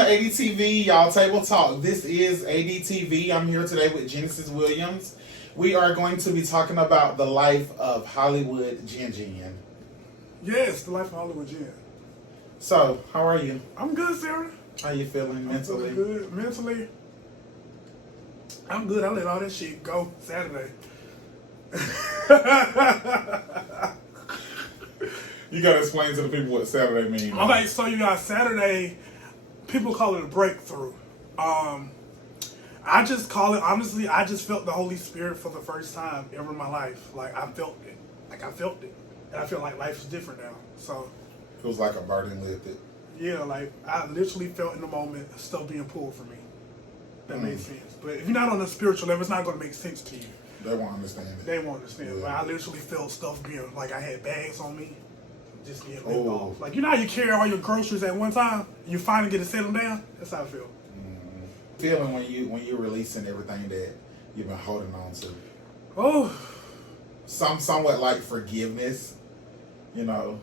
to Adtv, y'all Table Talk. This is Adtv. I'm here today with Genesis Williams. We are going to be talking about the life of Hollywood GenGen. Yes, the life of Hollywood Gen. So, how are you? I'm good, Sarah. How you feeling mentally? I'm feeling good. Mentally, I'm good. I let all that shit go Saturday. You gotta explain to the people what Saturday means. Okay, so you got Saturday, people call it a breakthrough. I just call it, honestly, I just felt the Holy Spirit for the first time ever in my life. Like, I felt it. And I feel like life is different now. So, It was like a burden lifted. yeah, like, I literally felt in the moment stuff being pulled from me. That made sense. But if you're not on a spiritual level, it's not going to make sense to you. They won't understand it. They won't understand. Yeah. But I literally felt stuff being, like, I had bags on me. Just getting lifted Oh. off. Like, you know how you carry all your groceries at one time? You finally get to set them down? That's how I feel. Feeling when you're releasing everything that you've been holding on to. Oh. Somewhat like forgiveness, you know,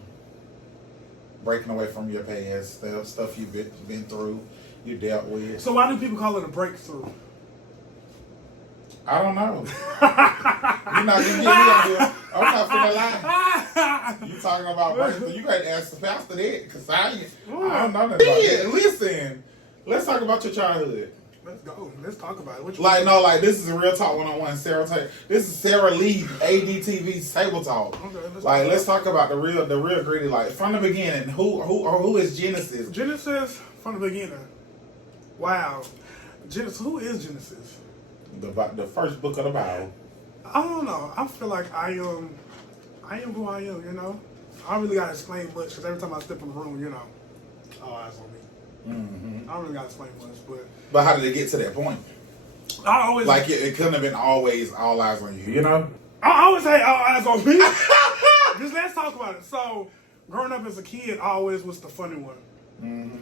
breaking away from your past, stuff you've been through, you dealt with. So why do people call it a breakthrough? I don't know. You're not gonna get me on here. I'm not finna lie. You talking about breakthrough? You gotta ask the pastor that, because I don't know nothing about that. Listen, let's talk about your childhood. Let's go. Let's talk about it. What you This is a real talk one-on-one. Sarah, this is Sarah Lee, ADTV's Table Talk. Okay, let's talk about the real gritty. Like from the beginning, who is Genesis? Genesis from the beginning. Wow. Genesis. Who is Genesis? The first book of the Bible. I don't know. I feel like I am who I am. You know. I don't really gotta explain much because every time I step in the room, you know, all eyes on me. I don't really gotta explain much, But how did it get to that point? I always Like it couldn't have been always all eyes on you, you know? I always say all eyes on me. Just let's talk about it. So, growing up as a kid, I always was the funny one.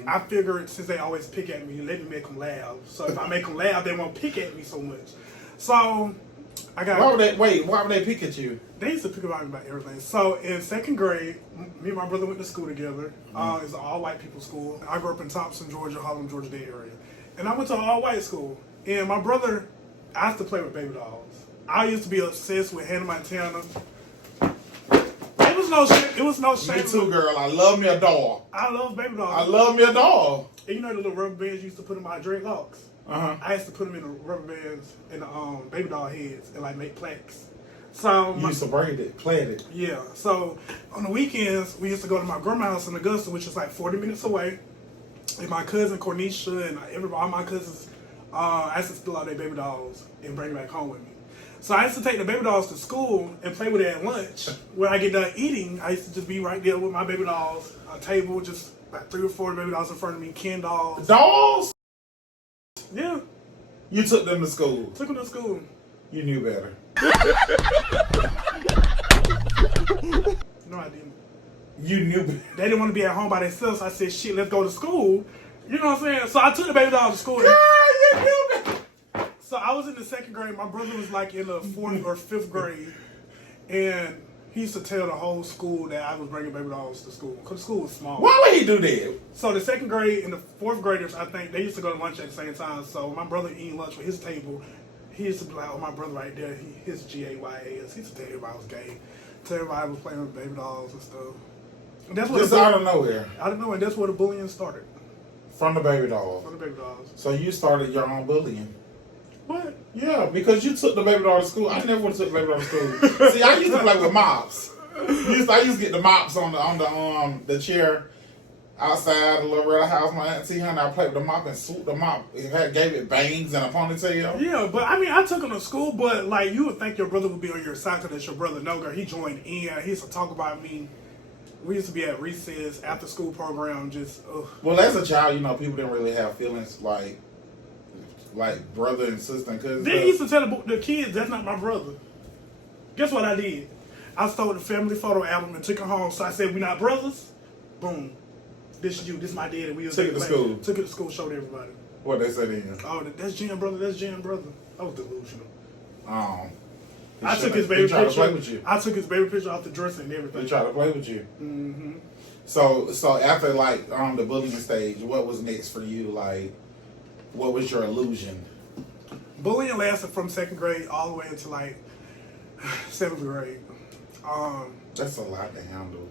I figured since they always pick at me, let me make them laugh. So if I make them laugh, they won't pick at me so much. So I got. Why would they pick at you? They used to pick about me about everything. So in second grade, me and my brother went to school together. It's an all-white people school. I grew up in Thompson, Georgia, Harlem, Georgia Day area. And I went to an all-white school. And my brother, I used to play with baby dolls. I used to be obsessed with Hannah Montana. It was no shame. Me too, girl. I love me a doll. I love baby dolls. I love me a doll. And you know the little rubber bands you used to put in my dreadlocks? I used to put them in the rubber bands and the baby doll heads and like make plaques. So you used to braid it, plait it. Yeah. So on the weekends, we used to go to my grandma's house in Augusta, which is like 40 minutes away. And my cousin Cornisha and all my cousins, I used to steal all their baby dolls and bring them back home with me. So I used to take the baby dolls to school and play with it at lunch. When I get done eating, I used to just be right there with my baby dolls, a table, just like 3 or 4 baby dolls in front of me, Ken dolls. Dolls? Yeah. You took them to school? Took them to school. You knew better. No, I didn't. You knew better. They didn't want to be at home by themselves, so I said, shit, let's go to school. You know what I'm saying? So I took the baby dolls to school. Girl, you knew better. So I was in the second grade. My brother was like in the 4th or 5th grade. And he used to tell the whole school that I was bringing baby dolls to school. Because the school was small. Why would he do that? So the second grade and the 4th graders, I think, they used to go to lunch at the same time. So my brother eating lunch with his table, he used to be like, oh, my brother right there, his G-A-Y-A-S. He used to tell everybody I was gay. Tell everybody I was playing with baby dolls and stuff. And that's what Just out of nowhere. I don't know, and that's where the bullying started. From the baby dolls. From the baby dolls. So you started your own bullying. What? Yeah, because you took the baby doll to school. I never would have took the baby doll to school. See, I used to play with mops. I used to get the mops on the chair outside the little red house. My auntie and I played with the mop and swooped the mop. It gave it bangs and a ponytail. Yeah, but I mean, I took him to school, but like you would think your brother would be on your side because that's your brother. No, girl, he joined in. He used to talk about me. We used to be at recess, after school program, just. Ugh. Well, as a child, you know, people didn't really have feelings like brother and sister and cousin. Then he used to tell the kids, that's not my brother. Guess what I did? I stole the family photo album and took it home. So I said, we not brothers? Boom. This is you. This is my daddy. We took it to school. Took it to school, showed everybody. What they said then? Oh, that's Jen brother. That's Jen brother. I was delusional. I took his baby picture. To play picture. with you. I took his baby picture off the dresser and everything. They try to play with you. Mm-hmm. So after like the bullying stage, what was next for you? Like, what was your illusion? Bullying lasted from 2nd grade all the way into like 7th grade. That's a lot to handle.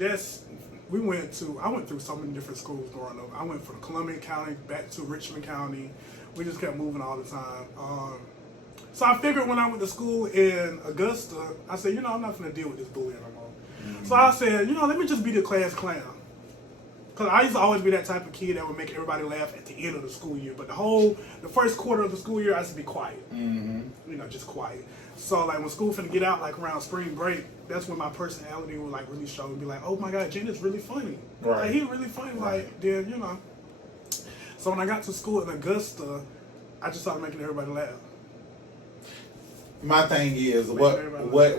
I went through so many different schools growing up. I went from Columbia County back to Richmond County. We just kept moving all the time. So I figured when I went to school in Augusta, I said, I'm not going to deal with this bullying no more. Mm-hmm. So I said, let me just be the class clown. Because I used to always be that type of kid that would make everybody laugh at the end of the school year. But the first quarter of the school year, I used to be quiet. Mm-hmm. Just quiet. So like when school finna get out, like around spring break, that's when my personality would like really show and be like, oh my God, Jen is really funny. Right. Like he's really funny. Right. Like then, So when I got to school in Augusta, I just started making everybody laugh. My thing is, what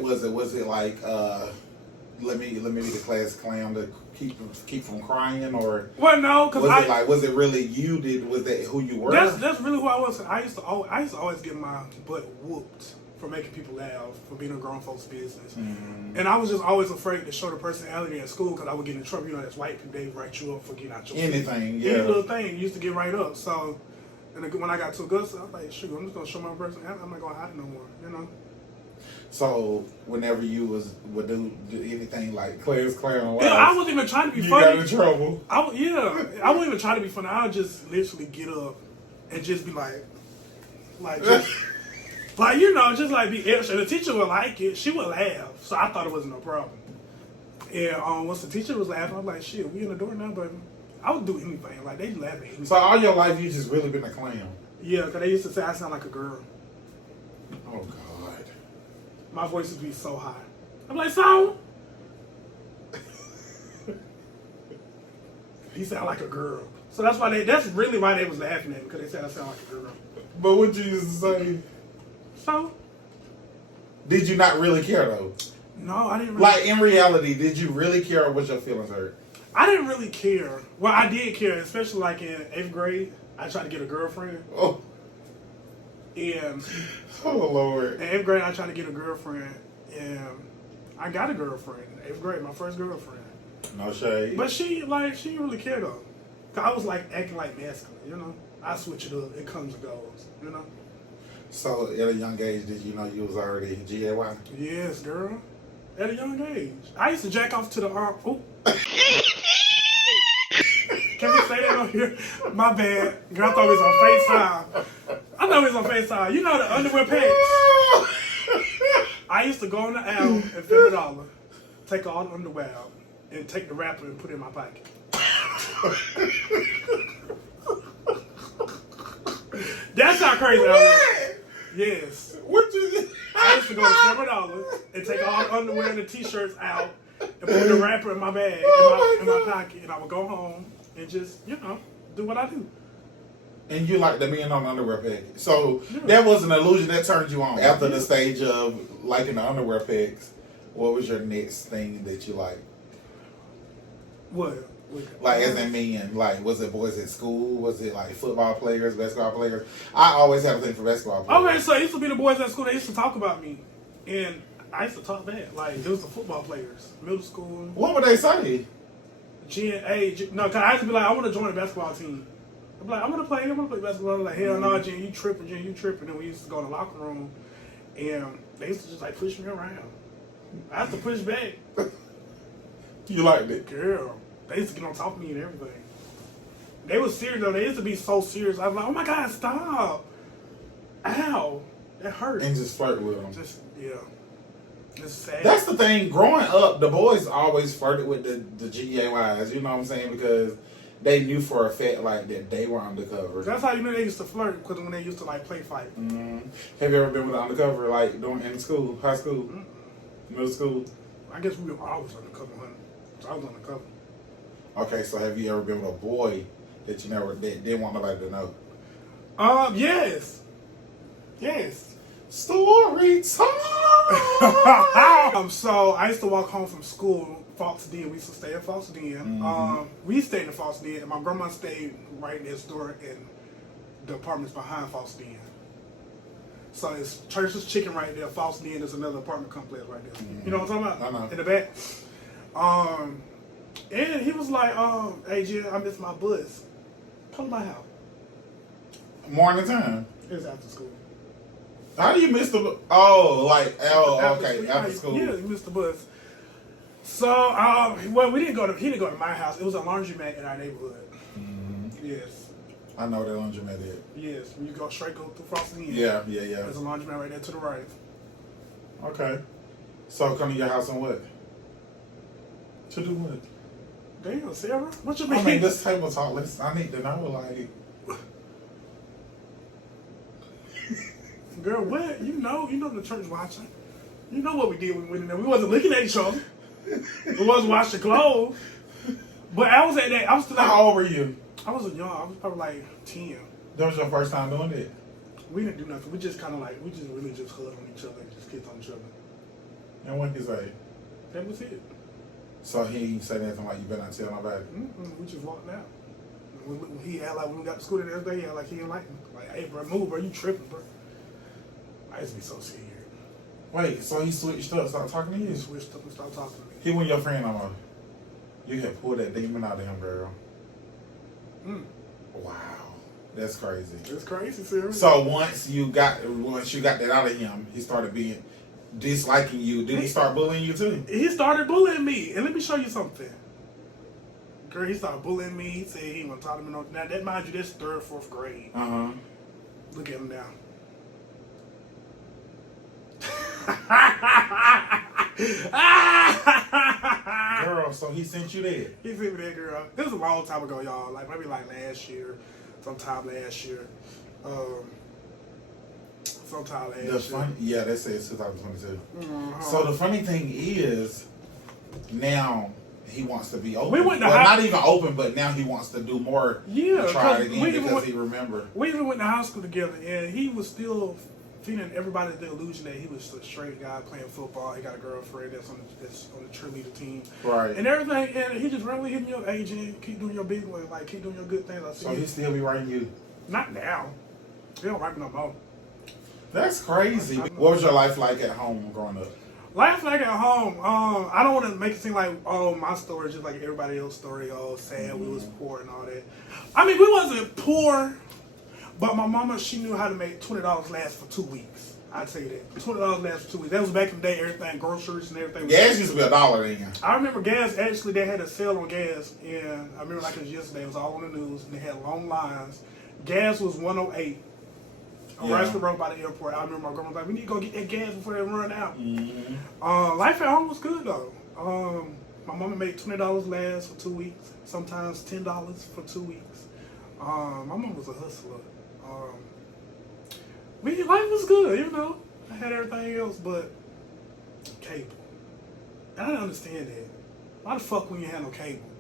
was it? Was it like, let me be the class clown to keep from crying, or well, no, because was it really you? Was that who you were? That's really who I was. I used to always get my butt whooped for making people laugh, for being a grown folks' business, and I was just always afraid to show the personality at school because I would get in trouble. That's white people, they write you up for getting out your anything, seat. Any little thing used to get right up. So, and when I got to Augusta, I was like, shoot, I'm just gonna show my personality. I'm not gonna hide it no more, So whenever you would do anything like class clown, I wasn't even trying to be funny. You got in trouble. I wasn't even trying to be funny. I would just literally get up and just be like just just like be extra. The teacher would like it. She would laugh. So I thought it wasn't no problem. And once the teacher was laughing, I'm like, shit, we in the door now, but I would do anything. Like they laugh at me. So all your life you just really been a clown. Yeah, because they used to say I sound like a girl. Oh God. My voice would be so high. I'm like, so? He sound like a girl. So that's really why they was laughing at me, because they said I sound like a girl. But what you used to say? So? Did you not really care though? No, I didn't really Like in reality, did you really care or was your feelings hurt? I didn't really care. Well, I did care, especially like in 8th grade. I tried to get a girlfriend. Oh. And oh Lord. In 8th grade, I tried to get a girlfriend, and I got a girlfriend in 8th grade, my first girlfriend. No shade. But she didn't really care though. Cause I was like acting like masculine, I switch it up. It comes and goes, So at a young age, did you know you was already GAY? Yes, girl. At a young age, I used to jack off to the arm. Oh. Can we say that on here? My bad. Girl, I thought we was on FaceTime. You know the underwear pants? I used to go on the aisle and $50, take all the underwear out, and take the wrapper and put it in my pocket. That's how crazy I was. Yes. I used to go to $7 and take all the underwear and the t-shirts out and put the wrapper in my bag, in my pocket, and I would go home and just, do what I do. And you like the men on the underwear pegs. So that was an illusion that turned you on. After the stage of liking the underwear pegs, what was your next thing that you liked? What? Like as in men, like was it boys at school? Was it like football players, basketball players? I always have a thing for basketball players. Okay, so it used to be the boys at school. They used to talk about me, and I used to talk back. Like there was the football players, middle school. What would they say? No, cause I used to be like, I want to join the basketball team. I'm like, I want to play basketball. I'm like, hell no, Jen, you tripping. And we used to go in the locker room, and they used to just like push me around. I had to push back. You liked it, girl. They used to get on top of me and everything. They was serious though. They used to be so serious. I was like, oh my God, stop. Ow. That hurt. And just flirt with them. Just, yeah. It's sad. That's the thing. Growing up, the boys always flirted with the GAYs. You know what I'm saying? Because they knew for a fact like that they were undercover. That's how you knew they used to flirt, because when they used to like play fight. Mm-hmm. Have you ever been with an undercover like in school, high school, middle school? I guess we were always undercover, honey. So I was undercover. Okay, so have you ever been with a boy that that didn't want nobody to know? Yes. Story time. So I used to walk home from school, Fox Den. We used to stay at Fox Den. Mm-hmm. We stayed in Fox Den, and my grandma stayed right next door in the apartments behind Fox Den. So it's Church's Chicken right there. False Den is another apartment complex right there. Mm-hmm. You know what I'm talking about? I know. In the back. And he was like, hey, Jen, I missed my bus. Come to my house. Morning time. It was after school. How do you miss the? Okay, after school. Yeah, he missed the bus. So, well, he didn't go to my house. It was a laundromat in our neighborhood. Mm-hmm. Yes. I know that laundromat is. Yes, when you go through Frosting Inn. Yeah. There's a laundromat right there to the right. Okay. So come to your house and what? To do what? Damn, Sarah, what you mean? I mean, this table talk. I need to know, like. Girl, what? You know the church watching. You know what we did when we went in there. We wasn't looking at each other. We wasn't washing clothes. But I was at that. I was still like, How old were you? I was young. I was probably like 10. That was your first time doing it? We didn't do nothing. We just kind of like, we just really just hugged on each other and just kissed on each other. And what did he say? That was it. So he ain't say anything like you better not tell nobody? We just walked out. When he had like, when we got to school the next day, he had like, he didn't like me. Like, hey, bro, move, bro. You tripping, bro. I used to be so scared. Wait, so he switched up, started talking to you? He switched up and started talking to me. He wasn't your friend no more. You had pulled that demon out of him, girl. Wow. That's crazy. It's crazy, seriously. So once you got that out of him, he started being disliking you. Did he start bullying you too? He started bullying me. And let me show you something. Girl, he started bullying me. He said he didn't want to talk to me no. Now that, mind you, that's 3rd, 4th grade. Look at him now. Girl, so he sent you there? He sent me that, girl. This was a long time ago, y'all. Like maybe like last year, sometime last year. Yeah, they say it's 2022. So the funny thing is, now he wants to be open. We went to not even open, but now he wants to do more. Yeah, try it again because he remember. We even went to high school together, and he was still feeding everybody the illusion that he was a straight guy playing football. He got a girlfriend that's on the cheerleader team, right? And everything. And he just randomly hit me up, agent, keep doing your big one, like keep doing your good things. I said, so he still be writing you? Not now. He don't write me no more. That's crazy. What was your life like at home growing up? Life like at home. I don't want to make it seem like, oh, my story is just like everybody else's story. Oh, sad, we was poor and all that. I mean, we wasn't poor, but my mama, she knew how to make $20 last for 2 weeks. I'd say that. $20 last for 2 weeks. That was back in the day, everything, groceries and everything. Gas used to be $1 then. I remember gas, actually, they had a sale on gas, and I remember like it was yesterday, it was all on the news, and they had long lines. Gas was $1.08. Right the road by the airport. I remember my grandma was like, we need to go get that gas before they run out. Life at home was good though. My mama made $20 last for 2 weeks, sometimes $10 for 2 weeks. My mom was a hustler. Life was good, you know. I had everything else but cable. And I didn't understand that. Why the fuck when you had no cable?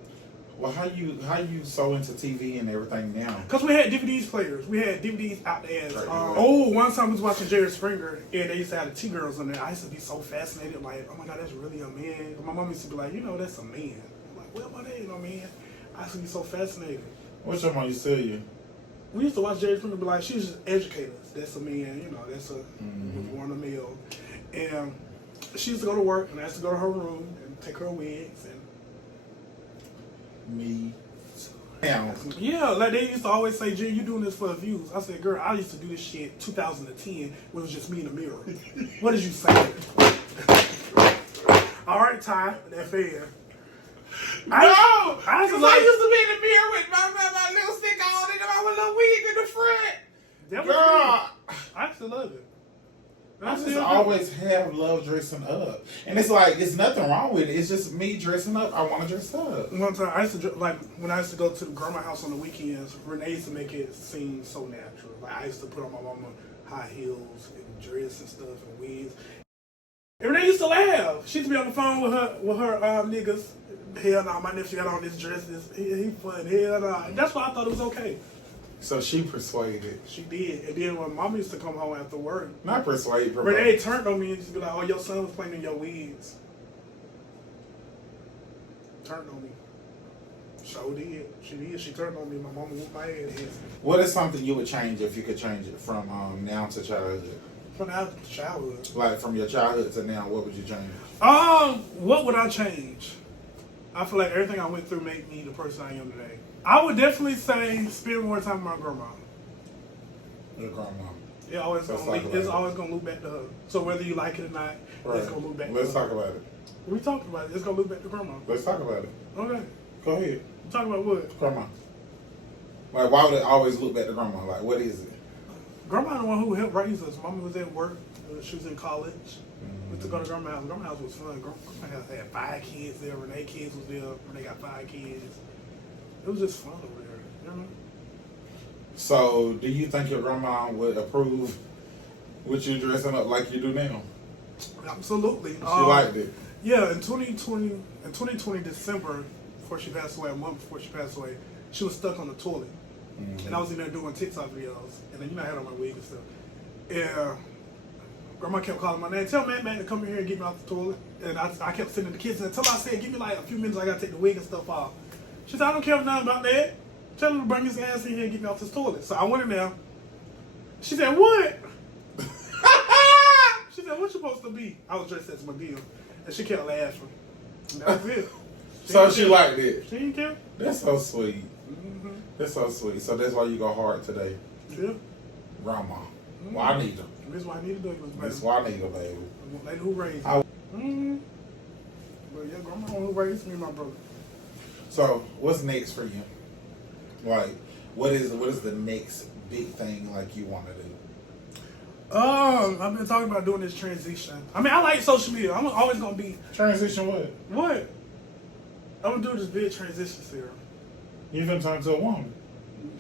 Well, how you so into TV and everything now? Because we had DVDs players. We had DVDs out there. One time we was watching Jerry Springer, and they used to have the T-girls on there. I used to be so fascinated, like, oh my God, that's really a man. My mom used to be like, you know, that's a man. I'm like, well, what ain't no man? I used to be so fascinated. What's your mom used to tell you? We used to watch Jerry Springer, be like, she's just educators. That's a man, you know, that's a born a male. And she used to go to work, and I used to go to her room and take her wigs and me. Damn. Yeah, like they used to always say, Jay, you doing this for the views. I said, girl, I used to do this shit 2010 when it was just me in the mirror. What did you say? All right, Ty, that fair. I used to be in the mirror with my little stick on and my little wig in the front. That was girl, I used to love it. I just always have loved dressing up. And it's like, there's nothing wrong with it. It's just me dressing up. I want to dress up. One time, I used to, like, when I used to go to the grandma house on the weekends, Renee used to make it seem so natural. Like, I used to put on my mama high heels and dress and stuff and wigs. And Renee used to laugh. She used to be on the phone with her niggas. Hell no, my nephew got on this dress. He fun. Hell no. And that's why I thought it was okay. So she persuaded. She did. And then when mama used to come home after work. Not persuade, but Renee turned on me and used to be like, oh, your son was playing in your wigs. Turned on me. So did. She did. She turned on me. My mama whooped my ass. What is something you would change if you could change it from now to childhood? From our childhood. Like from your childhood to now, what would you change? What would I change? I feel like everything I went through made me the person I am today. I would definitely say spend more time with my grandma. Your grandma. It's always gonna loop back to her. So whether you like it or not, it's gonna loop back to her. Let's talk about it. We talked about it. It's gonna loop back to grandma. Let's talk about it. Okay. Go ahead. Talk about what? Grandma. Like, why would it always look back to grandma? Like, what is it? Grandma the one who helped raise us. Mama was at work. She was in college. We took her to grandma's house. Grandma's house was fun. Grandma had 5 kids there. Renee kids was there when they got 5 kids. It was just fun over there. You know? So, do you think your grandma would approve with you dressing up like you do now? Absolutely. She liked it. Yeah, in 2020 December, before she passed away, a month before she passed away, she was stuck on the toilet. Mm-hmm. And I was in there doing TikTok videos. And then, I had on my wig and stuff. And grandma kept calling my name. Tell Matt to come in here and get me off the toilet. And I kept sending the kids. Until I said, give me like a few minutes, I got to take the wig and stuff off. She said, I don't care nothing about that. Tell him to bring his ass in here and get me off this toilet. So I went in there. She said, what? She said, what you supposed to be? I was dressed as McGill. And she kept laughing. And that was it. She liked it. She didn't care. That's so sweet. Mm-hmm. That's so sweet. So that's why you go hard today. Yeah. Grandma. Mm-hmm. Juanita. Miss Juanita Douglas, baby. Miss Juanita, baby. The lady who raised me. Mm-hmm. But yeah, grandma who raised me and my brother. So what's next for you? Like, what is the next big thing like you want to do? I've been talking about doing this transition. I mean, I like social media. I'm always gonna be transition. What? I'm gonna do this big transition, Sarah. You finna turn to a woman?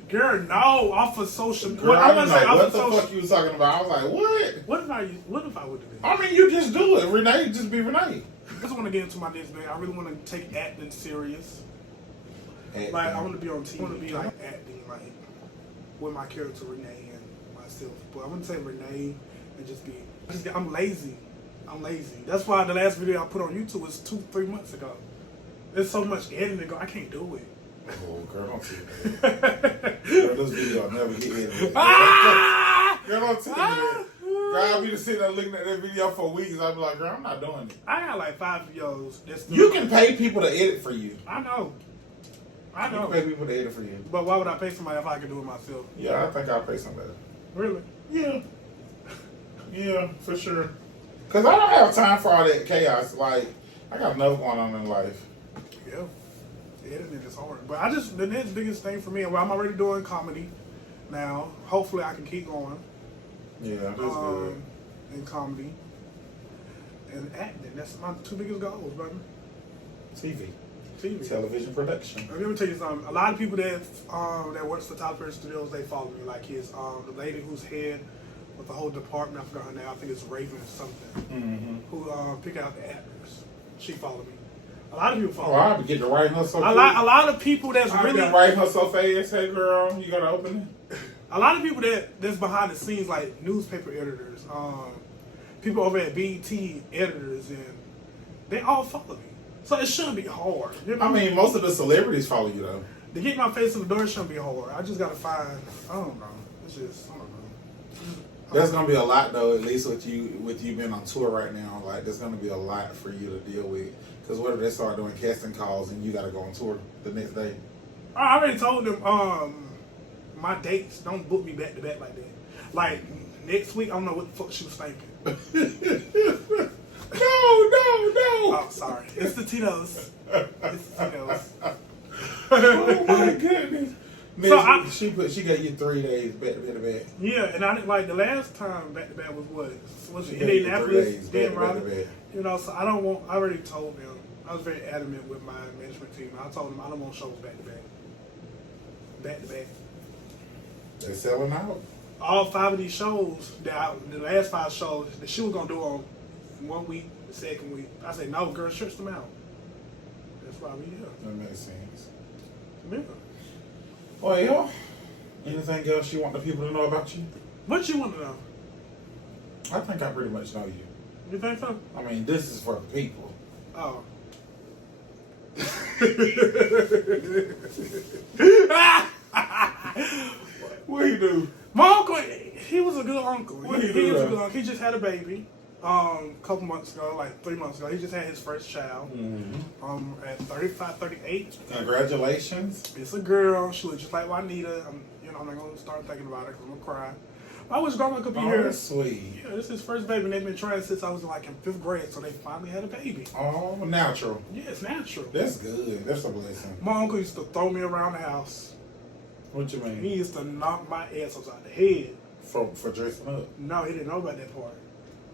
Girl, no, off of social media. Girl, I didn't know what the fuck you was talking about. I was like, what? What if I would do that? I mean, you just do it, Renee. Just be Renee. I just want to get into my next bag. I really want to take acting serious. Like, I want to be on TV. I want to be like acting like with my character Renee and myself. But I wouldn't say Renee and just be. I'm lazy. That's why the last video I put on YouTube was 2-3 months ago. There's so much editing to go. I can't do it. Oh, girl, don't say that. Girl, this video will never get edited. Girl, don't tell me that. Girl, I'll be just sitting there looking at that video for weeks. I'll be like, girl, I'm not doing it. I got like 5 videos. You can pay people to edit for you. I know. You can pay people to edit for you. But why would I pay somebody if I could do it myself? Yeah, I think I'll pay somebody. Really? Yeah. Yeah, for sure. Because I don't have time for all that chaos. Like, I got enough going on in life. Yeah. Editing is hard. But the next biggest thing for me, well, I'm already doing comedy now. Hopefully I can keep going. Yeah, that's good. In comedy. And acting. That's my 2 biggest goals, brother. TV. Television production. Let me tell you something. A lot of people that works for Tyler Perry Studios, they follow me. Like the lady who's head with the whole department, I forgot her name. I think it's Raven or something. Mm-hmm. Who pick out the actors. She followed me. A lot of people follow me. I'll be getting to write her so a lot of people that's I've really been writing her so fast. Hey girl, you gotta open it. A lot of people that's behind the scenes, like newspaper editors, people over at BET editors, and they all follow me. So it shouldn't be hard. You know? I mean, most of the celebrities follow you though. To get my face in the door shouldn't be hard. I just gotta find. I don't know. It's just I don't know. There's gonna be a lot though. At least with you being on tour right now, like there's gonna be a lot for you to deal with. Because what if they start doing casting calls and you gotta go on tour the next day? I already told them my dates don't book me back to back like that. Like next week, I don't know what the fuck she was thinking. No. Oh, sorry. It's the Tito's. Oh my goodness. Man, so she got you 3 days back to back. Yeah, and I like the last time back to back was what? Was it Indianapolis? Dan Riley. You know, so I don't want. I already told them. I was very adamant with my management team. I told them I don't want shows back to back. Back to back. They selling out. All 5 of these shows, the last 5 shows, that she was gonna do on 1 week, the second week. I said, no, girl, stretch them out. That's why we here. That makes sense. Yeah. Well, yeah. Anything else you want the people to know about you? What you want to know? I think I pretty much know you. You think so? I mean, this is for the people. Oh. What he do? My uncle, he was a good uncle. What he he do, was a though? good uncle. He just had a baby. A couple months ago, like 3 months ago, he just had his first child. At 35, 38. Congratulations. It's a girl. She looks just like Juanita. I'm not gonna start thinking about it because I'm gonna cry. I wish grandma could be here. That's sweet. Yeah, this is his first baby, and they've been trying since I was like in 5th grade, so they finally had a baby. Oh, natural. Yeah, it's natural. That's good. That's a blessing. My uncle used to throw me around the house. What you mean? He used to knock my ass upside the head. For dressing up? No, he didn't know about that part.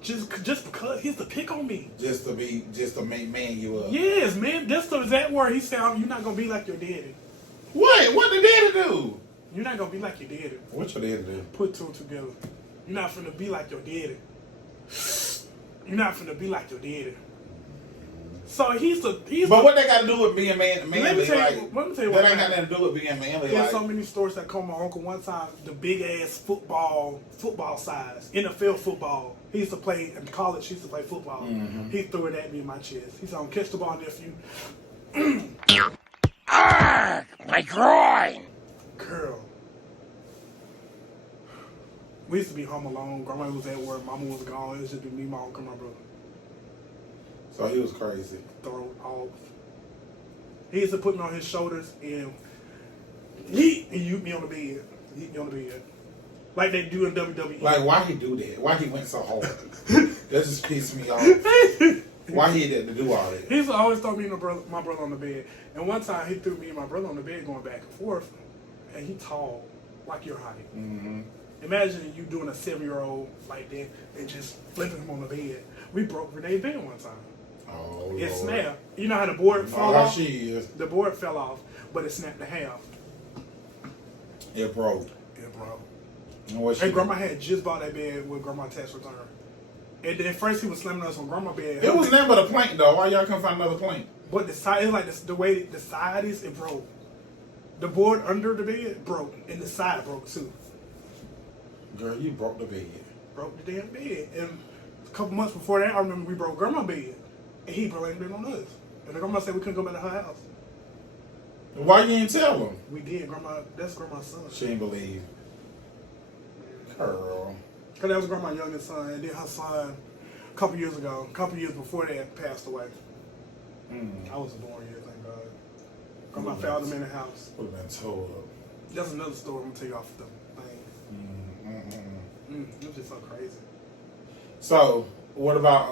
Just because he used to pick on me. Just to make man you up. Yes, man. That's the exact word. He said, "You're not gonna be like your daddy. What? What did daddy do? You're not gonna be like your daddy." What your daddy do? Put two together. You're not finna be like your daddy. You're not finna be like your daddy. So he's But what they got to do with being manly? Let me tell you That what ain't got happened. nothing to do with being manly. There's so many stories that come. My uncle one time, the big ass football size, NFL football. He used to play in college. He used to play football. He threw it at me in my chest. He said, "Catch the ball, nephew." My groin! Girl. We used to be home alone. Grandma was at work. Mama was gone. It was just be me, my uncle, and my brother. So he was crazy. Throw it off. He used to put me on his shoulders and you me on the bed. He'd me on the bed. Like they do in WWE. Like, why he do that? Why he went so hard? That just pissed me off. Why he had to do all that? He used to always throw me and my brother on the bed. And one time he threw me and my brother on the bed going back and forth. And he tall, like your height. Mm-hmm. Imagine you doing a 7-year-old like that and just flipping him on the bed. We broke Renee's bed one time. Oh, It Lord. snapped. You know how the board fell How off? she is. The board fell off, but it snapped in half. It broke. It broke. And what she And do? Grandma had just bought that bed with Grandma tax return. And then first he was slamming us on Grandma bed. It was nothing but a plank, though. Why y'all couldn't find another plank? But the side, it's like the way the side is, it broke. The board under the bed broke, and the side broke too. Girl, you broke the bed. Broke the damn bed. And a couple months before that, I remember we broke Grandma's bed. And he blamed it on us. And the Grandma said we couldn't go back to her house. Why you ain't tell him? We did. That's Grandma's son. She ain't believe. Girl. Because that was Grandma's youngest son. And then her son, a couple years before that, passed away. I wasn't born yet, thank God. Grandma found him in the house. Would have been tore up. That's another story I'm going to tell you off the thing. It was just so crazy. So, what about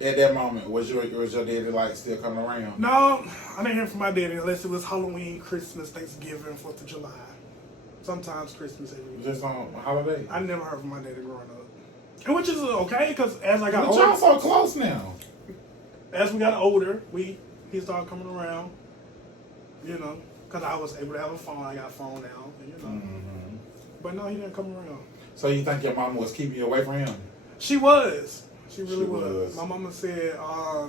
at that moment? Was your daddy like still coming around? No, I didn't hear from my daddy unless it was Halloween, Christmas, Thanksgiving, 4th of July. Sometimes Christmas every week. Just on holiday? I never heard from my daddy growing up. And which is okay, because as I got But y'all older, so close now. as we got older, he started coming around, you know, because I was able to have a phone. I got a phone now, and, you know. But no, he didn't come around. So you think your mama was keeping you away from him? She was. She really She was. My mama said, a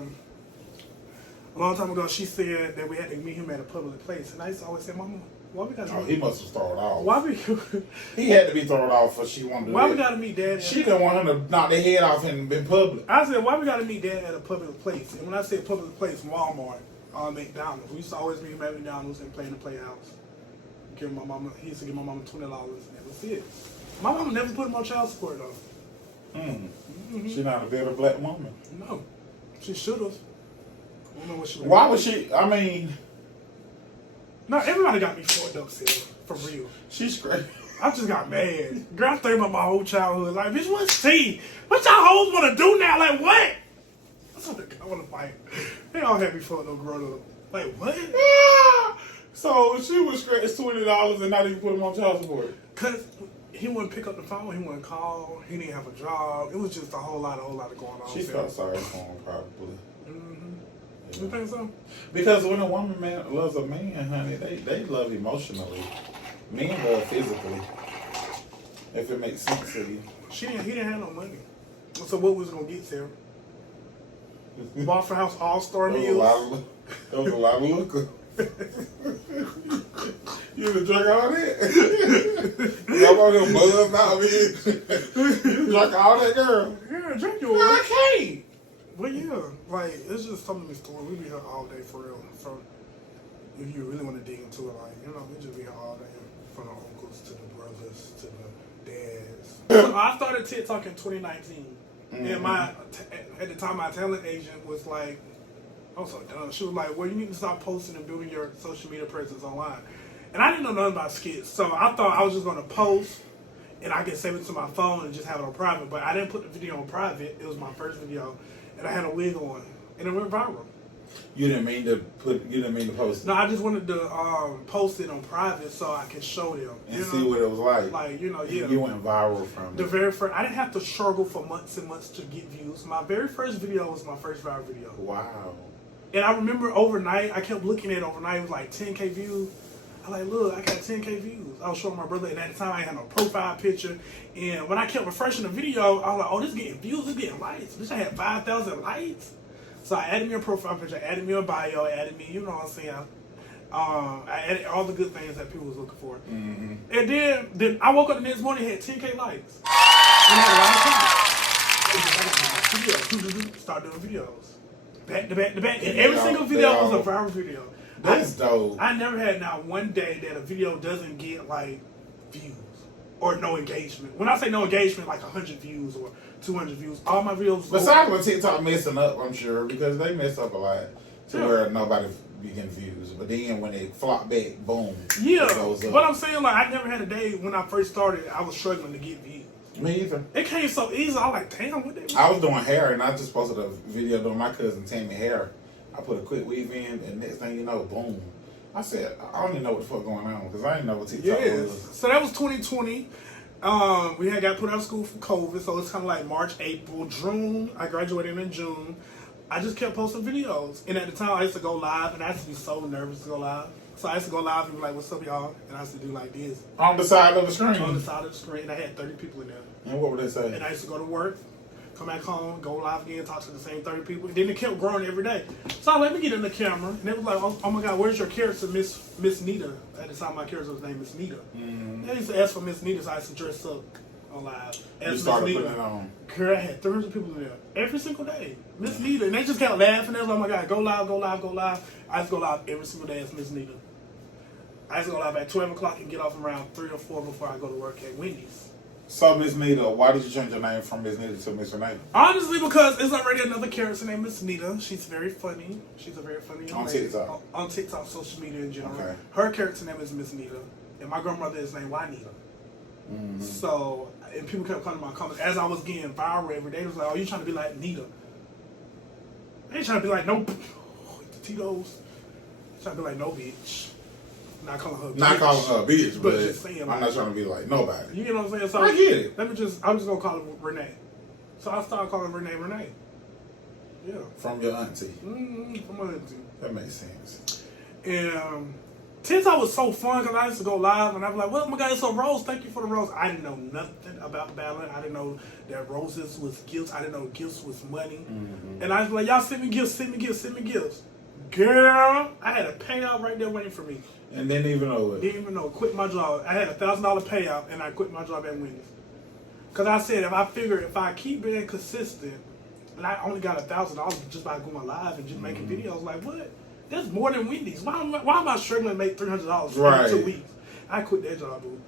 long time ago, she said that we had to meet him at a public place. And I used to always say, Mama, why we got to Oh, meet he must have started off. Why He had to be thrown off for she wanted to do we that. got to meet Dad? She didn't want him to knock their head off in public. I said, why we got to meet Dad at a public place? And when I say public place, Walmart, McDonald's. We used to always meet him at McDonald's and play in the playhouse. He used to give my mama $20, and that was it. My mama never put him on child support, though. She not a very black woman. No. She should have. I don't know what she would. Why would she? I mean, No, everybody got me fucked up, Sarah. For real. she's great. I just got mad. Girl, I think about my whole childhood. Like, bitch, what see? What y'all hoes want to do now? Like, what? I want to fight. They all had me fucked up growing up. Like, what? So she would scratch $20 and not even put him on child support. Because he wouldn't pick up the phone. He wouldn't call. He didn't have a job. It was just a whole lot of going on. She felt sorry for him, probably. You think so? Because when a woman loves a man, honey, they love emotionally. Men love physically. If it makes sense to you. He didn't have no money. So what was gonna get, Sarah? Waffle House All-Star meals. There was a lot of liquor. You done drink all that? Y'all want him buzzed out of here? You drank all that, girl? Yeah, drink yours. I can't. But yeah, like, it's just some of the story. We be here all day for real. So, if you really want to dig into it, like, you know, we just be all day from the uncles to the brothers to the dads. So I started TikTok in 2019. And at the time, my talent agent was like, I was so dumb. She was like, well, you need to stop posting and building your social media presence online. And I didn't know nothing about skits. So I thought I was just going to post and I could save it to my phone and just have it on private. But I didn't put the video on private. It was my first video. And I had a wig on. And it went viral. You didn't mean to post it? No, I just wanted to post it on private so I could show them. And see what it was like. Like, you know, yeah. You went viral from the it. very first, I didn't have to struggle for months and months to get views. My very first video was my first viral video. Wow. And I remember overnight, I kept looking at it overnight. It was like 10K views. I was like, look, I got 10K views. I was showing my brother, and at the time I had no profile picture. And when I kept refreshing the video, I was like, oh, this is getting views, this is getting likes. This I had 5,000 likes. So I added me a profile picture, added me a bio, added me, you know what I'm saying? I added all the good things that people was looking for. Mm-hmm. And then I woke up the next morning and had 10K likes. And I had a lot of comments. Start doing videos. Back to back to back. And every single video was a viral video. That's dope. I never had not one day that a video doesn't get like views or no engagement. When I say no engagement, like 100 views or 200 views. All my videos. Besides when TikTok messing up, I'm sure, because they mess up a lot to where nobody be getting views. But then when they flop back, boom. Yeah. It goes up. But I'm saying, like, I never had a day when I first started, I was struggling to get views. Me either. It came so easy. I was like, damn, what they I was doing hair, and I just posted a video doing my cousin Tammy hair. I put a quick weave in, and next thing you know, boom. I said, I don't even know what the fuck going on, because I didn't know what TikTok was. So that was 2020. We had got put out of school for COVID, so it's kind of like March, April, June. I graduated in June. I just kept posting videos. And at the time, I used to go live, and I used to be so nervous to go live. So I used to go live and be like, what's up, y'all? And I used to do like this. On the side of the screen? On the side of the screen. I had 30 people in there. And what would they say? And I used to go to work, come back home, go live again, talk to the same 30 people. And then it kept growing every day. So I let me get in the camera. And it was like, oh my God, where's your character, Miss Nita? At the time, my character was named Miss Nita. Mm-hmm. They used to ask for Miss Nita, so I used to dress up on live. You started putting it on. Girl, I had 300 people in there every single day. Miss Nita. And they just kept laughing. They was like, oh my God, go live, go live, go live. I used to go live every single day as Miss Nita. I used to go live at 12 o'clock and get off around 3 or 4 before I go to work at Wendy's. So, Miss Nita, why did you change your name from Miss Nita to Miss Renee? Honestly, because it's already another character named Miss Nita. She's very funny. She's a very funny young lady. TikTok? On TikTok, social media in general. Okay. Her character name is Miss Nita. And my grandmother is named Juanita. Mm-hmm. So, and people kept coming to my comments. As I was getting viral every day, it was like, oh, you trying to be like Nita. I ain't trying to be like, no, the Tito's. Trying to be like, no, bitch. Not calling her a bitch, but just saying, I'm not trying to be like nobody. You get what I'm saying? So I get it. I'm just gonna call her Renee. So I started calling Renee. Yeah. From your auntie. Mm-hmm. From my auntie. That makes sense. And TikTok was so fun because I used to go live and I'd be like, well, my God, it's a rose. Thank you for the rose. I didn't know nothing about battling. I didn't know that roses was gifts. I didn't know gifts was money. Mm-hmm. And I was like, y'all send me gifts, send me gifts, send me gifts. Girl, I had a payout right there waiting for me. And didn't even know it. Didn't even know. Quit my job. I had $1,000 payout, and I quit my job at Wendy's. Because I said, if I keep being consistent, and I only got $1,000 just by going live and just making videos, like, what? That's more than Wendy's. Why am I struggling to make $300 in 2 weeks? I quit that job, boo.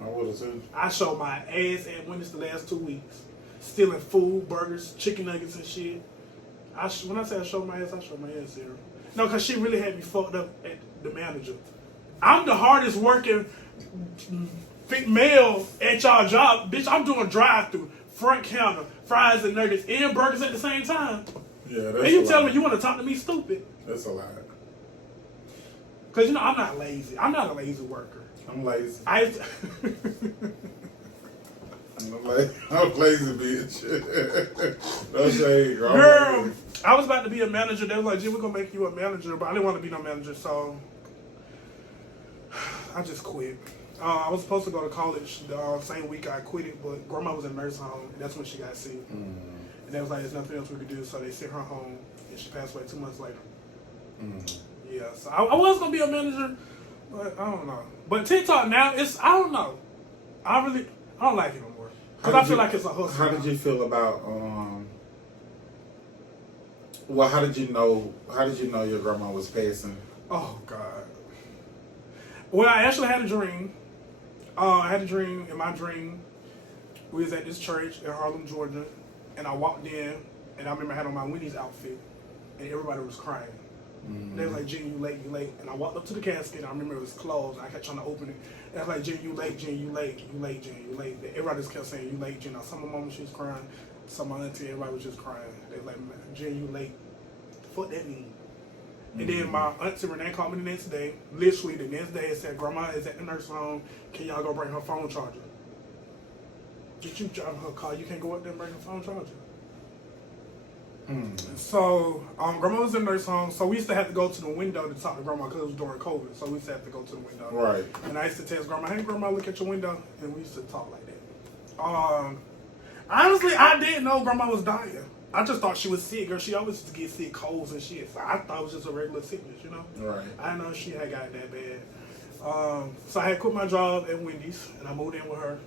I would have too. I showed my ass at Wendy's the last 2 weeks. Stealing food, burgers, chicken nuggets, and shit. When I say I showed my ass, I showed my ass here. No, because she really had me fucked up at the manager. I'm the hardest working male at y'all job. Bitch, I'm doing drive-thru, front counter, fries and nuggets, and burgers at the same time. Yeah, that's and you tell me you want to talk to me stupid. That's a lot. Because, I'm not lazy. I'm not a lazy worker. I'm lazy. I'm lazy, bitch. No shade, girl. I was about to be a manager. They was like, Jim, we're going to make you a manager. But I didn't want to be no manager, so I just quit. I was supposed to go to college the same week I quit it, but grandma was in a nursing home, and that's when she got sick. Mm. And they was like, there's nothing else we could do, so they sent her home, and she passed away 2 months later. Mm. Yeah, so I was going to be a manager, but I don't know. But TikTok now, I don't know. I don't like it no more. Because I feel like it's a hustle. How did you feel about, how did you know your grandma was passing Oh God. Well, I actually had a dream. I had a dream. In my dream, we was at this church in Harlem, Georgia, and I walked in, and I remember I had on my Winnie's outfit, and everybody was crying. Mm-hmm. They was like, "Jen, you late, you late." And I walked up to the casket, and I remember it was closed, and I kept trying to open it. And I was like, "Jen, you late, Jen, you late, you late, Jen, you late." Everybody just kept saying, "You late, Jen." I saw my mama, she was crying. I saw my auntie, everybody was just crying. They was like, "Jen, you late." What that mean? And then my auntie Renee called me the next day. Literally the next day, and said, "Grandma is at the nursing home. Can y'all go bring her phone charger?" Did you drive her car? You can't go up there and bring her phone charger. So, Grandma was in the nursing home, so we used to have to go to the window to talk to Grandma because it was during COVID. So we used to have to go to the window. Right. And I used to text Grandma, "Hey, Grandma, look at your window." And we used to talk like that. Honestly, I didn't know Grandma was dying. I just thought she was sick, girl. She always used to get sick, colds and shit. So I thought it was just a regular sickness, you know? Right. I didn't know she had got that bad. So I had quit my job at Wendy's, and I moved in with her,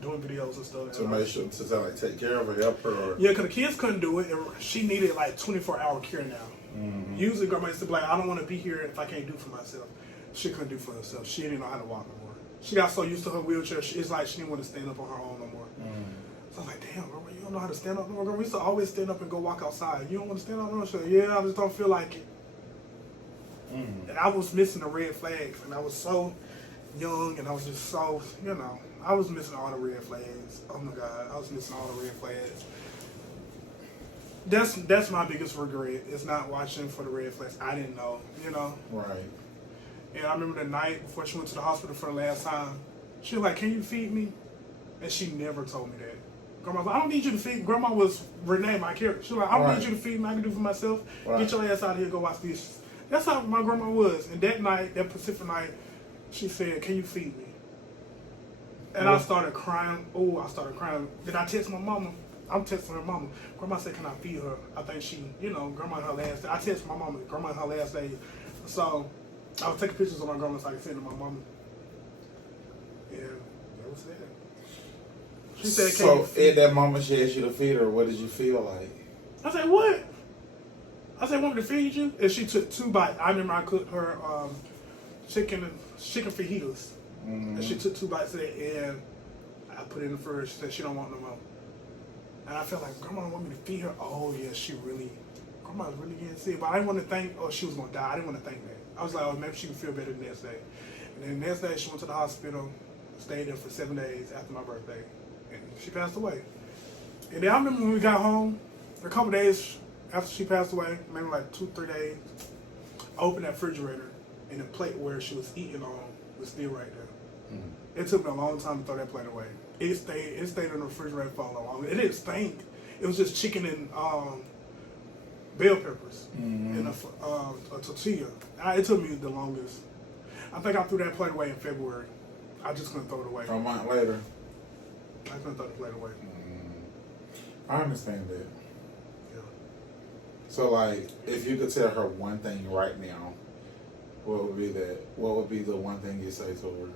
doing videos and stuff. To make sure to like take care of her, help her. Or... Yeah, because the kids couldn't do it. And she needed like 24-hour care now. Mm-hmm. Usually, Grandma used to be like, "I don't want to be here if I can't do for myself." She couldn't do for herself. She didn't know how to walk no more. She got so used to her wheelchair, it's like she didn't want to stand up on her own no more. So I was like, "Damn, Grandma, you don't know how to stand up no more." Grandma, we used to always stand up and go walk outside. You don't want to stand up no more? She said, "Yeah, I just don't feel like it." And I was missing the red flags, and I was so young, and I was just so, you know, I was missing all the red flags. Oh my God, I was missing all the red flags. That's my biggest regret. Is not watching for the red flags. I didn't know, you know. Right. And I remember the night before she went to the hospital for the last time, she was like, "Can you feed me?" And she never told me that. Grandma was like, "I don't need you to feed me." Grandma was Renee, my character. She was like, "I don't need you to feed me. I can do for myself. Get your ass out of here. Go wash dishes." That's how my grandma was. And that night, that Pacific night, she said, "Can you feed me?" And I started crying. Oh, I started crying. Then I text my mama. I'm texting her mama. Grandma said, "Can I feed her?" I think she, you know, Grandma in her last day. I texted my mama. Grandma in her last day. So I was taking pictures of my grandma so I could send to my mama. Yeah, that was it. She said, "Can you feed?" At that moment she asked you to feed her, what did you feel like? I said, "What?" I said, "Want me to feed you?" And she took 2 bites. I remember I cooked her chicken fajitas. Mm-hmm. And she took 2 bites of that, and I put it in the fridge. She said she don't want no more. And I felt like, Grandma don't want me to feed her. Oh yeah, Grandma's really getting sick. But I didn't want to think, oh, she was gonna die. I didn't want to think that. I was like, oh, maybe she can feel better the next day. And then the next day she went to the hospital, stayed there for 7 days after my birthday, and she passed away. And then I remember when we got home, a couple days after she passed away, maybe like 2-3 days, I opened that refrigerator, and the plate where she was eating on was still right there. Mm-hmm. It took me a long time to throw that plate away. It stayed in the refrigerator for a long. It didn't stink. It was just chicken and bell peppers and a tortilla. It took me the longest. I think I threw that plate away in February. I just couldn't throw it away. A month later. I couldn't throw the plate away. I understand that. Yeah. So, like, if you could tell her one thing right now, what would be that? What would be the one thing you say to her?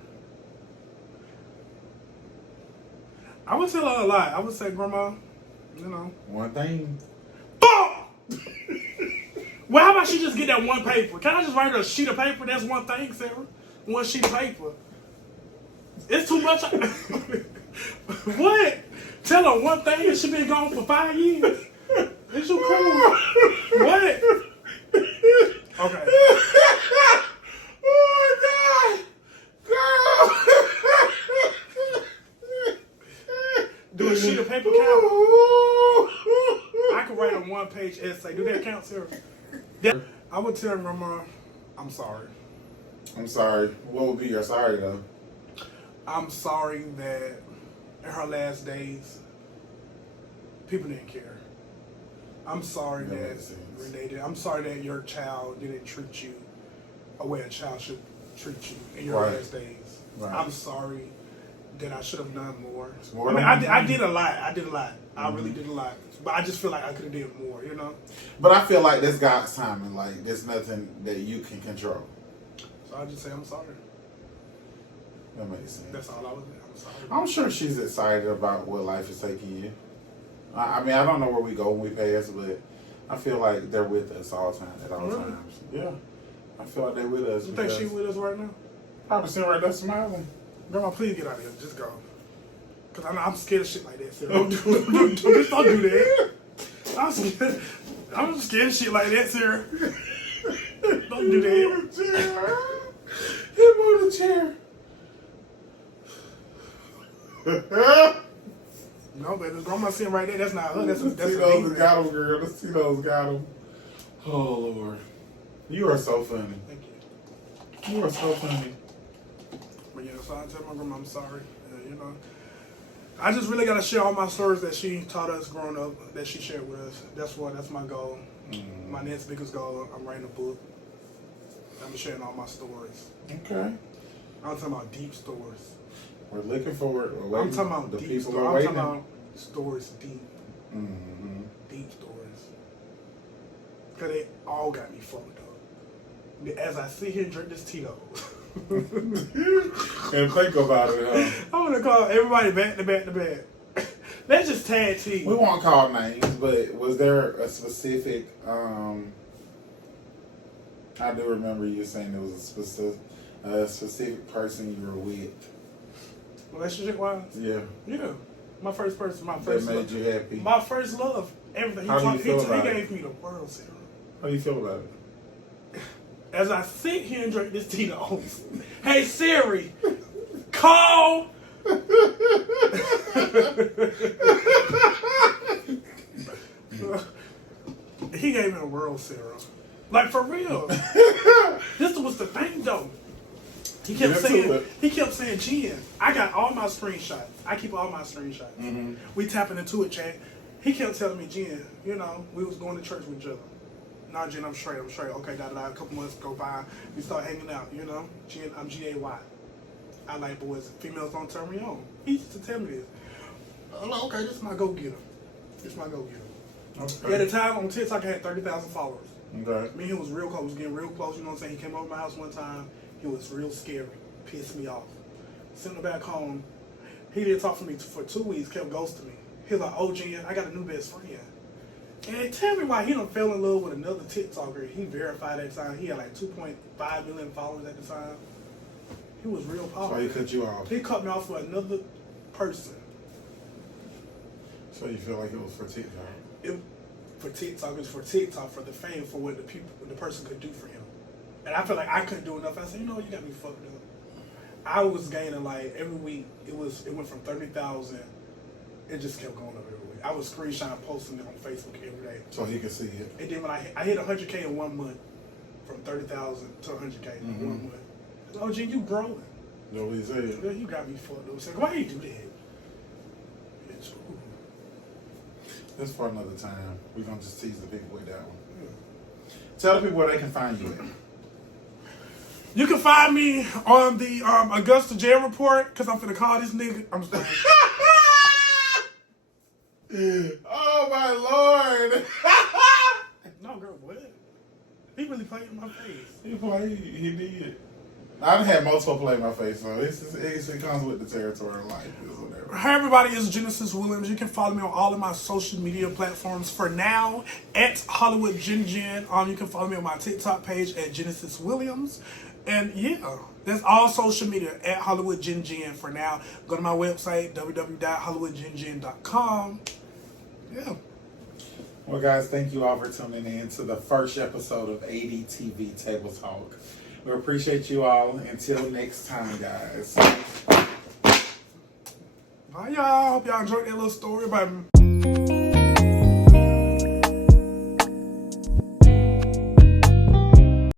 I would tell her a lot. I would say, Grandma, you know. One thing. Well, how about she just get that one paper? Can I just write her a sheet of paper? That's one thing, Sarah. One sheet of paper. It's too much. What? Tell her one thing and she been gone for 5 years. It's so cool. What? Okay. Oh my God, girl. Do a sheet of paper count? I could write a 1-page essay. Do that count, Sarah? Yeah. I would tell Grandma, I'm sorry. I'm sorry. What would be your sorry though? I'm sorry that in her last days, people didn't care. I'm sorry that Renee did. I'm sorry that your child didn't treat you a way a child should treat you in your last days. Right. I'm sorry that I should have done more. I mean, I did a lot. I really did a lot. But I just feel like I could have did more, you know? But I feel like that's God's timing. Like, there's nothing that you can control. So I just say I'm sorry. That makes sense. That's all I was. I'm sorry. I'm sure she's excited about what life is taking you. I mean, I don't know where we go when we pass, but I feel like they're with us all time at all times. Yeah. I feel like they with us. You think she with us right now? Probably sitting right there smiling. Grandma, please get out of here. Just go. Cause I'm scared of shit like that. Sarah. Don't do that. I'm scared of shit like that, Sarah. Don't do that. Him on the chair. No, but this grandma sitting right there. That's not her. That's a Tito's got him, girl. The Tito's got him. Oh, Lord. You are so funny. Thank you. You are so funny. But yeah, so I tell my grandma I'm sorry. You know, I just really gotta share all my stories that she taught us growing up, that she shared with us. That's my goal. My next biggest goal. I'm writing a book. I'm sharing all my stories. Okay. I'm talking about deep stories. We're looking forward. I'm talking about the deep people stories. are I'm waiting. talking about stories deep. Mm-hmm. Deep stories. Because they all got me fucked up. As I sit here and drink this Tito's. And think about it, huh? I'm going to call everybody back to back to back. Let's just tag team. We won't call names, but was there a specific, I do remember you saying there was a specific person you were with. Relationship wise? Yeah. Yeah. My first person, That made you happy. My first love. Everything. How do you feel about he it? gave me the world, Sarah. How do you feel about it? As I sit here and drink this Tito's, hey Siri, call. He gave me the world, Sarah. Like for real. This was the thing though. He kept saying, Jen, I got all my screenshots. I keep all my screenshots. Mm-hmm. We tapping into it, chat. He kept telling me, Jen, you know, we was going to church with each other. Nah, Jen, I'm straight. Okay, a couple months go by. We start hanging out, you know. Jen, I'm GAY. I like boys. Females don't turn me on. He used to tell me this. I'm like, okay, this is my go-getter. Okay. At the time, on TikTok, I had 30,000 followers. Okay. Me and him was real close. We was getting real close, you know what I'm saying? He came over to my house one time. He was real scary. Pissed me off. Sent him back home. He didn't talk to me for 2 weeks, kept ghosting me. He was like, oh, Jen, I got a new best friend. And tell me why he done fell in love with another TikToker. He verified at the time. He had like 2.5 million followers at the time. He was real popular. So he cut you off. He cut me off for another person. So you feel like it was for TikTok? For TikTok, it's for TikTok, for the fame, for what the person could do for him. And I feel like I couldn't do enough. I said, you know, you got me fucked up. I was gaining like every week. It went from 30,000. It just kept going up every week. I was screenshotting, posting it on Facebook every day. So he could see it. And then when I hit 100K in 1 month, from 30,000 to 100K in 1 month. I said, oh, Gene, you growing. Know what he said? Girl, you got me fucked up. I said, why you do that? Bitch, ooh. That's for another time. We're going to just tease the people with that one. Yeah. Tell the people where they can find you at. You can find me on the Augusta Jail Report, because I'm finna call this nigga. I'm just Oh, my Lord. No, girl, what? He really played in my face. He did. I done had multiple play in my face, so it comes with the territory of life. Whatever. Hi, everybody. It's Genesis Williams. You can follow me on all of my social media platforms for now at Hollywood GenGen. You can follow me on my TikTok page at Genesis Williams. And yeah, that's all social media at Hollywood GenGen for now. Go to my website, www.hollywoodgengen.com. Yeah. Well, guys, thank you all for tuning in to the first episode of Adtv Table Talk. We appreciate you all. Until next time, guys. Bye, y'all. Hope y'all enjoyed that little story about me.